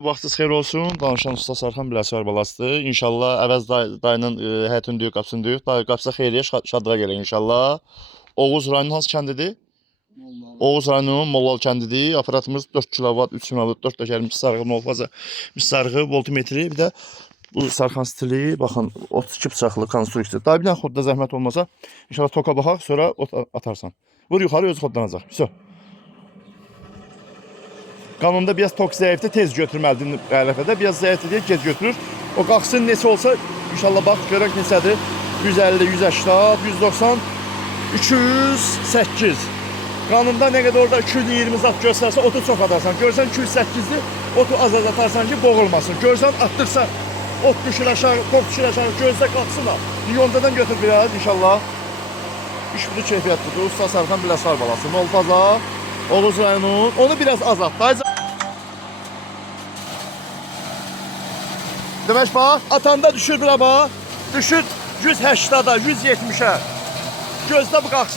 Vaxtınız xeyir olsun. Danışan usta Sarxan Biləsvar balasıdır. İnşallah əvəz dayının həyətini düyük, qapısını düyük. Dayı qapısa xeyriyə şadlığa gələk inşallah. Oğuz rayonunun hansı kəndidir? Oğuz rayonunun Mollal kəndidir. Aparatımız 4 kilovat, 3 kilovat, 4 döşərim, sarğı, molfaza, sarğı, voltmetri, bir də bu Sarxan stili, baxın, 32 bıçaqlı konstruksiya. Dayı bir dənə xodda zəhmət olmasa, inşallah toka baxaq, sonra atarsan. Vur yuxarı, özü xodlanacaq. Все. Qanunda biraz tok zəifdir, tez götürməlidir qərəfədə. Biraz zəifdir deyə gec götürür. O qalxsın neçə olsa, inşallah bax, görək neçədir. 150, 180, 190, 208. Qanunda nə qədər orada 220 zat göstərsə, otu çox atarsan. Görsən 208-dir, otu az atarsan ki, boğulmasın. Görsən atdırsan, ot düşür aşağı, top düşür aşağı, gözdə qalxsın da. Yoncadan götür biraz inşallah. İş budur, keyfiyyət budur. Usta Sarxan Biləsvar balası. Molfaza, Oğuz rayonu. Onu biraz azalt. Demək bax, atanda düşür bura bax. Düşür 180-a, 170-ə. Gözdə bu qalxsın.